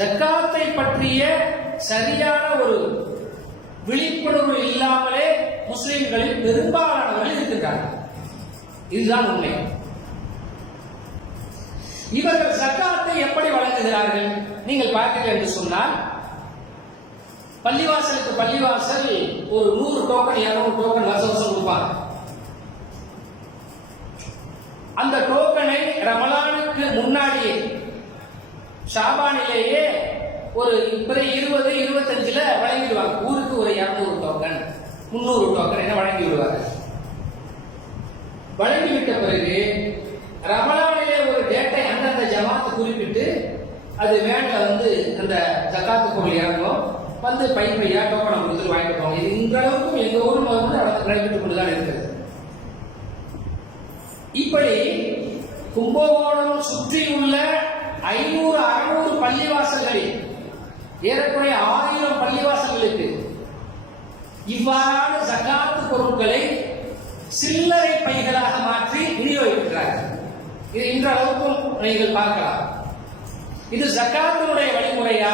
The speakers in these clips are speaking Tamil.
ஜக்காத்தை பற்றிய சரியான ஒரு விழிப்புணர்வு இல்லாமலே முஸ்லிம்களில் பெரும்பாலானவர்கள் இருக்கின்றார்கள். இதுதான் உண்மை. இவர்கள் சக்காத்தை எப்படி வழங்குகிறார்கள்? நீங்கள் பார்த்தீர்கள் என்று சொன்னால் பள்ளிவாசலுக்கு பள்ளிவாசல் ஒரு நூறு டோக்கன் இருநூறு டோக்கன் வருஷம் வருஷம் கொடுப்பாங்க. அந்த டோக்கனை ரமலானுக்கு முன்னாடியே ஷாபானிலேயே ஒரு இப்படி இருபது இருபத்தஞ்சுல வழங்கிடுவாங்க. ஊருக்கு ஒரு இரநூறு டோக்கன் முந்நூறு டோக்கன் என்ன வழங்கி விடுவாங்க வழங்கிவிட்ட பிறகு ரமலானிலே ஒரு டேட்டை அந்தந்த ஜமாத்து குறிப்பிட்டு அது வேன்ல வந்து அந்த ஜக்காத்து பொருள் இறங்கும். வந்து பை பையா டோக்கனை கொடுத்து வாங்கிட்டு போவாங்க. இது இந்த அளவுக்கும் எங்க ஊர் வந்து நடந்து நடைபெற்றுக் கொண்டுதான் இருக்கிறது இப்படி கும்பகோணம் சுற்றியுள்ள ஐநூறு அறுநூறு பள்ளிவாசல்களில் ஏறக்குறைய ஆயிரம் பள்ளிவாசல்களுக்கு இவ்வாறான ஜகாத்து பொருட்களை சில்லறை பைகளாக மாற்றி விநியோகிக்கிறார்கள். இது இன்றளவுக்கும் நீங்கள் பார்க்கலாம். இது ஜக்காத்தினுடைய வழிமுறையா?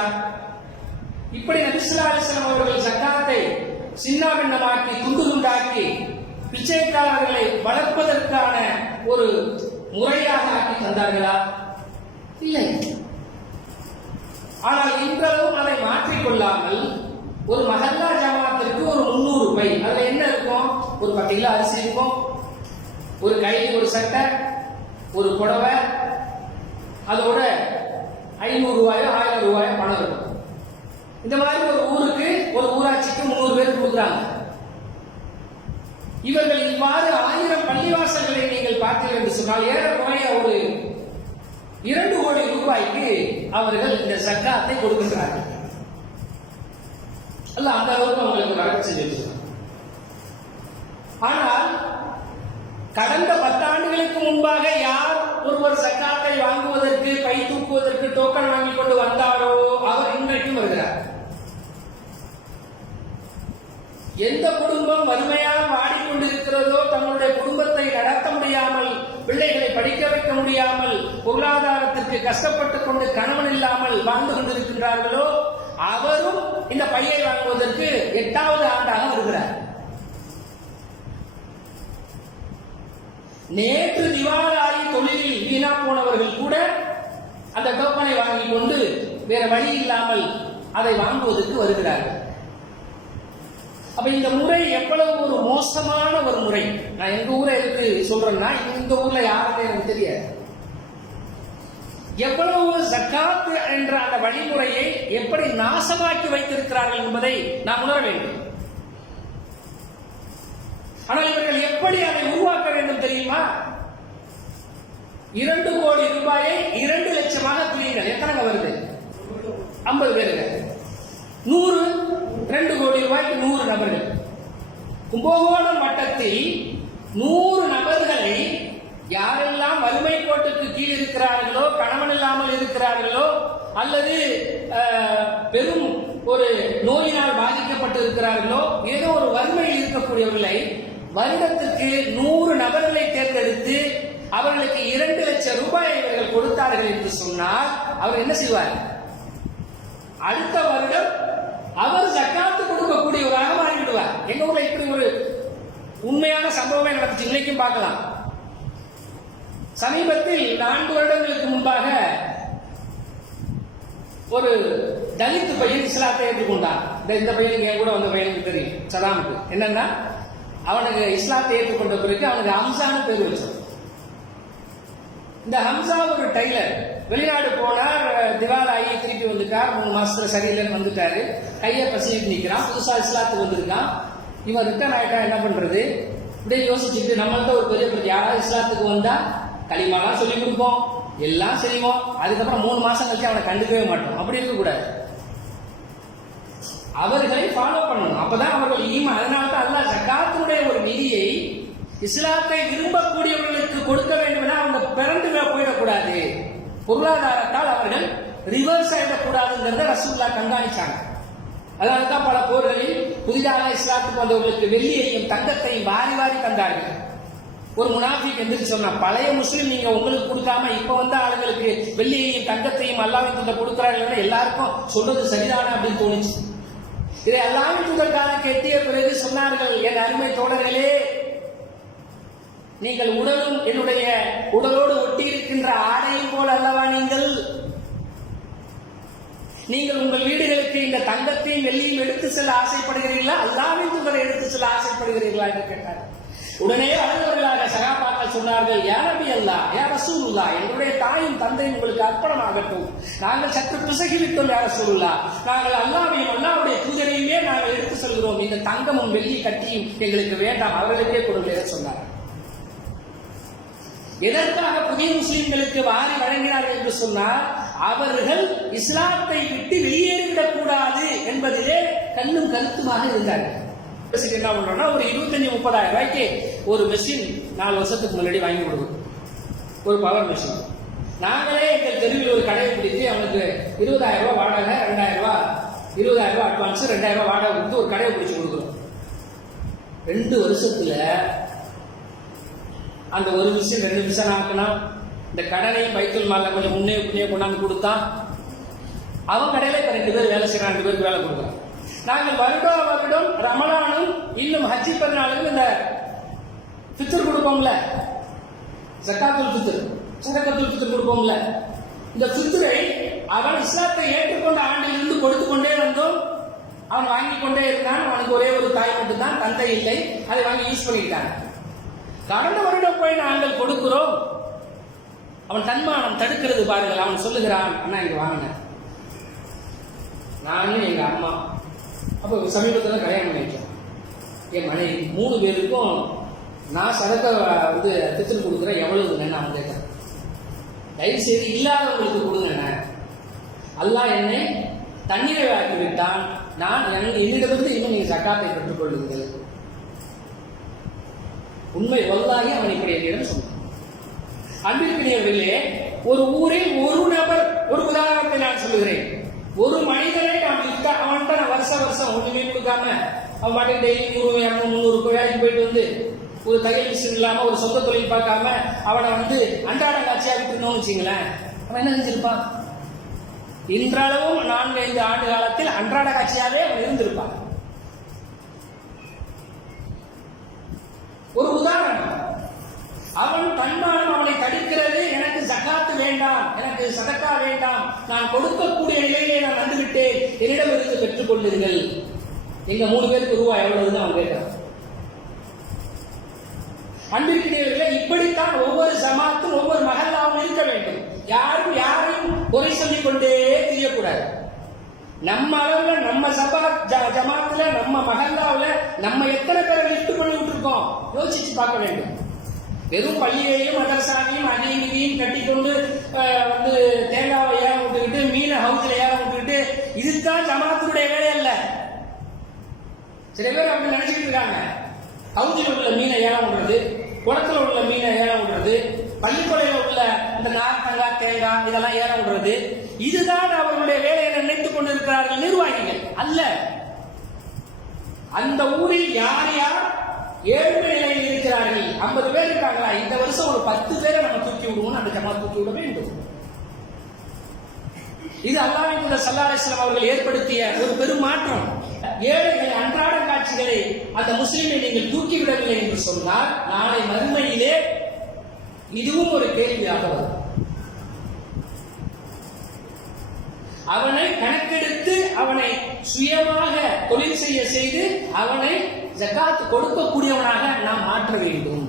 இப்படி நபிசுல்லா அலிஸ்லாம் அவர்கள் ஜக்காத்தை சின்னாபின்னமாக்கி துண்டு துண்டாக்கி பிச்சைக்காரர்களை வளர்ப்பதற்கான ஒரு முறையாக ஆக்கி தந்தார்களா? இல்லை. ஆனால் இன்றளவும் அதை மாற்றிக்கொள்ளாமல் ஒரு மகல்லா ஜமாத்திற்கு ஒரு முன்னூறு பை அதுல என்ன இருக்கும்? ஒரு பத்து கிலோ அரிசி இருக்கும் ஒரு கையில் ஒரு சட்டை ஒரு புடவை அதோட ஐநூறு ரூபாயோ ஆயிரம் ரூபாயோ பணம் இருக்கும். இந்த மாதிரி ஒரு ஊருக்கு ஒரு ஊராட்சிக்கு முன்னூறு பேர் கொடுக்குறாங்க. இவர்கள் இவ்வாறு ஆயிரம் பள்ளிவாசல்களை நீங்கள் பார்த்தீர்கள் என்று சொன்னால் ஏறக்குறைய ஒரு இரண்டு கோடி ரூபாய்க்கு அவர்கள் இந்த சக்காத்தை கொடுக்கின்றார்கள். அல்ல அந்த அளவுக்கு அவங்களுக்கு வரவு செஞ்சு ஆனால் கடந்த பத்தாண்டுகளுக்கு முன்பாக யார் ஒருவர் சக்காத்தை வாங்குவதற்கு கை தூக்குவதற்கு டோக்கன் வாங்கி கொண்டு வந்தாரோ அவர் இன்றைக்கும் வருகிறார். எந்த குடும்பம் வறுமையாக வாடிக்கொண்டிருக்கிறதோ தன்னுடைய முடியாமல் பொருளாதாரத்திற்கு கஷ்டப்பட்டுக் கொண்டு கணவன் இல்லாமல் வாழ்ந்து கொண்டிருக்கின்றார்களோ அவரும் இந்த பையை வாங்குவதற்கு எட்டாவது ஆண்டாக வருகிறார். நேற்று திவாலாகி தொழிலில் வீணா போனவர்கள் கூட அந்த டோக்கனை வாங்கி கொண்டு வேற வழி இல்லாமல் அதை வாங்குவதற்கு வருகிறார்கள். அப்ப இந்த முறை எவ்வளவு ஒரு மோசமான ஒரு முறை. நான் எங்க ஊரை எதுக்கு சொல்றேன்னா இந்த ஊர்ல யாருமே எனக்கு தெரியாது. எவ்வளவு ஜக்காத் என்ற அந்த வழிமுறையை எப்படி நாசமாக்கி வைத்திருக்கிறார்கள் என்பதை நாம் உணர வேண்டும். ஆனால் இவர்கள் எப்படி அதை உருவாக்க வேண்டும் தெரியுமா? இரண்டு கோடி ரூபாயை இரண்டு லட்சமாக பிரியுங்கள். எத்தனை வருது? ஐம்பது பேருங்க. நூறு ரெண்டு கோடி ரூபாய்க்கு நூறு நபர்கள். கும்பகோணம் வட்டத்தில் நூறு நபர்களை யாரெல்லாம் வறுமை கோட்டுக்கு கீழ் இருக்கிறார்களோ கணவன் இல்லாமல் இருக்கிறார்களோ அல்லது பெரும் ஒரு நோயினால் பாதிக்கப்பட்டு இருக்கிறார்களோ ஏதோ ஒரு வறுமையில் இருக்கக்கூடியவர்களை வருடத்திற்கு நூறு நபர்களை தேர்ந்தெடுத்து அவர்களுக்கு இரண்டு லட்சம் ரூபாய் இவர்கள் கொடுத்தார்கள் என்று சொன்னால் அவர் என்ன செய்வார்? அடுத்த வருடம் அவர் ஜக்காத்து கொடுக்கக்கூடியவராக மாறிவிடுவார் எங்க ஊர்ல இப்படி ஒரு உண்மையான சம்பவமே நடந்துச்சு. இன்னைக்கும் பார்க்கலாம். சமீபத்தில் நான்கு வருடங்களுக்கு முன்பாக ஒரு தலித்து பையன் இஸ்லாத்தை ஏற்றுக்கொண்டான். இந்த இந்த பையனுக்கு என் கூட வந்த பையனுக்கு தெரியும். சதாமுக்கு என்னன்னா அவனுக்கு இஸ்லாத்தை ஏற்றுக்கொண்ட பிறகு அவனுக்கு ஹம்சான்னு பேர் வச்சான் இந்த ஹம்சா ஒரு டைலர். வெளிநாடு போனார் திவால் ஆகி திருப்பி வந்துட்டார். மூணு மாசத்துல சரியில்லைன்னு வந்துட்டாரு. கையை பசிட்டு நிற்கிறான் புதுசா இஸ்லாத்துக்கு வந்திருக்கான். இவன் ரிட்டர்ன் ஆகிட்டா என்ன பண்றது? இப்படியே யோசிச்சுட்டு நம்மள்ட்ட ஒரு பெரிய பெரிய யாராவது இஸ்லாத்துக்கு வந்தா களிமாலாம் சொல்லி கொடுப்போம். எல்லாம் செய்வோம். அதுக்கப்புறம் மூணு மாசம் கழிச்சு அவனை கண்டுக்கவே மாட்டோம். அப்படி இருக்கக்கூடாது. அவர்களை ஃபாலோ பண்ணணும். அப்பதான் அவர்கள் ஈமா அதனால தான் அல்லாஹ் ஜக்காத்தினுடைய ஒரு நிதியை இஸ்லாத்தை விரும்பக்கூடியவர்களுக்கு கொடுக்க வேண்டும் என அவங்க பிறந்து போயிடக்கூடாது. பொருளாதாரத்தால் அவர்கள் ரிவர்ஸ் ஆயிடக்கூடாதுங்கிறத ரசூல்லா கண்காணிச்சாங்க. அதனால தான் பல போர்களில் புதிதாக இஸ்லாத்துக்கு வந்தவர்களுக்கு வெள்ளியையும் தங்கத்தையும் வாரி வாரி தந்தார்கள். ஒரு முனாஃபிக் எந்திரிச்சு சொன்னா பழைய முஸ்லீம் நீங்க உங்களுக்கு கொடுக்காம இப்ப வந்த ஆளுங்களுக்கு வெள்ளியையும் தங்கத்தையும் அல்லாவின் தூதர் கொடுக்குறாங்க எல்லாருக்கும் சொல்றது சரிதானே அப்படின்னு தோணுச்சு. இதை அல்லாவின் தூதர் கெட்டிய பிறகு சொன்னார்கள் என் அருமை தோழர்களே நீங்கள் உடலும் என்னுடைய உடலோடு ஒட்டி இருக்கின்ற ஆடையும் போல அல்லவா நீங்கள்? நீங்கள் உங்கள் வீடுகளுக்கு இந்த தங்கத்தையும் வெள்ளியும் எடுத்து செல்ல ஆசைப்படுகிறீர்களா? அல்லாவின் தூதரை எடுத்து செல்ல ஆசைப்படுகிறீர்களா என்று கேட்டார். உடனே அழுந்தவர்களாக சகாபாக்கள் சொன்னார்கள் யா அல்லா யா ரசூலுல்லா எங்களுடைய தாயும் தந்தையும் உங்களுக்கு அர்ப்பணமாகட்டும். நாங்கள் சற்று பிசகிவிட்டோம் யா ரசூலுல்லா நாங்கள் அல்லாவையும் அல்லாவுடைய தூதரையுமே நாங்கள் எடுத்து செல்கிறோம். இந்த தங்கமும் வெள்ளி கட்டியும் எங்களுக்கு வேண்டாம் அவர்களுக்கே கொடுங்க சொன்னார் எதற்காக புதிய முஸ்லிம்களுக்கு வாரி வழங்கினார்கள் என்று சொன்னால் அவர்கள் இஸ்லாத்தை விட்டு வெளியேறிவிடக் கூடாது என்பதிலே கண்ணும் கருத்துமாக இருந்தார்கள். என்ன பண்றோம்னா ஒரு இருபத்தஞ்சு முப்பதாயிரம் ரூபாய்க்கு ஒரு மெஷின் நாலு வருஷத்துக்கு முன்னாடி வாங்கி கொடுக்கும் ஒரு பவர் மெஷின் நாங்களே எங்கள் தெருவில் ஒரு கடையை பிடித்து அவனுக்கு இருபதாயிரம் ரூபாய் வாடகை ரெண்டாயிரம் ரூபாய் இருபதாயிரம் ரூபாய் அட்வான்ஸ் ரெண்டாயிரம் ரூபாய் வாடகை கொடுத்து ஒரு கடையை பிடிச்சி கொடுக்குறோம். ரெண்டு வருஷத்துல அந்த ஒரு விஷயம் ரெண்டு விஷயம் ஆக்கினா இந்த கடனையும் பைத்தல் மாலை கொஞ்சம் முன்னே முன்னே கொண்டாந்து கொடுத்தா அவன் கடையில இப்போ ரெண்டு பேர் வேலை செய்கிறான் ரெண்டு பேருக்கு வேலை கொடுக்குறான் நாங்கள் வருடம் வருடம் ரமணானும் இன்னும் ஹஜ்ஜி பெருநாளுக்கும் இந்த ஃபித்தர் கொடுப்போம்ல. ஜக்காத்துல் ஃபித்தர் சதக்கத்துல் ஃபித்தர் கொடுப்போம்ல. இந்த ஃபித்தரை அவன் இஸ்லாத்தை ஏற்றுக்கொண்ட ஆண்டிலிருந்து கொடுத்து கொண்டே வந்தோம். அவன் வாங்கி கொண்டே இருந்தான். அவனுக்கு ஒரே ஒரு தாய் மட்டும்தான் தந்தை இல்லை. அதை வாங்கி யூஸ் பண்ணிக்கிட்டான் கடந்த வருடம் போய் நாங்கள் கொடுக்கிறோம். அவன் தன்மானம் தடுக்கிறது பாருங்கள் அவன் சொல்லுகிறான் அண்ணா இங்கே வாங்க. நானும் எங்கள் அம்மா அப்போ சமீபத்தில் கல்யாணம் பண்ணிட்டோம். என் மனைவி மூணு பேருக்கும் நான் சதத்தை வந்து திட்டம் கொடுக்குறேன் எவ்வளவுன்னு அவன் கேட்குறேன் தயவு செய்து இல்லாதவங்களுக்கு கொடுங்க அல்லாஹ் என்னை தண்ணீரை ஆக்கி விட்டான். நான் என்னிடமிருந்து இன்னும் நீங்கள் சக்காத்தை பெற்றுக்கொள்ளுங்கள் உண்மை வல்லாகி அவன் இப்படி என்னிடம் சொன்னான். அன்பிற்கினியவர்களே ஒரு ஊரில் ஒரு நபர் ஒரு உதாரணத்தை நான் சொல்லுகிறேன். ஒரு மனிதனை நாம் வித்தா அவன்கிட்ட நான் வருஷம் வருஷம் ஒண்ணுமே கொடுக்காம அவன் பாட்டுக்கு டெய்லி நூறு இரநூறு முந்நூறு வேலைக்கு போயிட்டு வந்து ஒரு தையல் மிஷின் இல்லாம ஒரு சொந்த தொழில் பார்க்காம அவனை வந்து அன்றாட காட்சியாக விட்டுருந்தோம்னு வச்சுங்களேன். அவன் என்ன செஞ்சிருப்பான்? இன்றளவும் நான்கு ஐந்து ஆண்டு காலத்தில் அன்றாட காட்சியாகவே அவன் இருந்திருப்பான். ஒரு உதாரணம். அவன் தன்மானம் அவனை தடுக்கிறது எனக்கு சகாத்து வேண்டாம் எனக்கு சதக்கா வேண்டாம் நான் கொடுக்கக்கூடிய நிலையிலே நான் வந்துவிட்டேன். என்னிடம் இருந்து பெற்றுக் கொள்ளுங்கள். எங்க மூணு பேருக்கு ரூபாய் எவ்வளவுன்னு அவன் கேட்டான். அன்பிற்கிறவர்களே இப்படித்தான் ஒவ்வொரு சமாத்தும் ஒவ்வொரு மகளாகவும் இருக்க வேண்டும். யாரும் யாரையும் குறை சொல்லிக் கொண்டே தெரியக்கூடாது. நம்ம அளவுல நம்ம சபா ஜமாத்துல நம்ம மகல்லாவுல நம்ம எத்தனை பேரை லிஸ்ட் கொண்டு விட்டுருக்கோம்? யோசிச்சு பார்க்க வேண்டும். வெறும் பள்ளியையும் மதரசாவையும் அநீதியையும் கட்டிக்கொண்டு வந்து தேங்காவை ஏற விட்டுக்கிட்டு மீனை ஹவுஸில் ஏற விட்டுக்கிட்டு இதுதான் ஜமாத்துடைய வேலை அல்ல. சில பேர் அப்படி நினைச்சிட்டு இருக்காங்க. ஹவுஸில் உள்ள மீனை ஏற விடுறது குளத்துல உள்ள மீனை ஏற விடுறது பள்ளிக்கொலையில் உள்ள இந்த நார்த்தங்காய் தேங்காய் இதெல்லாம் ஏற விடுறது இதுதான் அவர்களுடைய வேலை நினைத்துக் கொண்டிருக்கிறார்கள் நிர்வாகிகள். அல்ல. அந்த ஊரில் யார் யார் ஏழ்மை நிலையில் இருக்கிறார்கள்? ஐம்பது பேர் இருக்காங்களா? இந்த வருஷம் ஒரு பத்து பேரை நம்ம தூக்கி விடுவோம் அந்த ஜமா தூக்கி விட வேண்டும். இது அல்லாவின் சல்லா அலிஸ்லாம் அவர்கள் ஏற்படுத்திய ஒரு பெரும் மாற்றம் ஏழைகள் அன்றாட காட்சிகளை அந்த முஸ்லிமை நீங்கள் தூக்கிவிடவில்லை என்று சொன்னால் நாளை மறுமையிலே இதுவும் ஒரு கேள்வியாக வரும். அவனை கணக்கெடுத்து அவனை சுயமாக தொழில் செய்ய செய்து அவனை ஜக்காத் கொடுக்கக்கூடியவனாக நாம் மாற்ற வேண்டும்.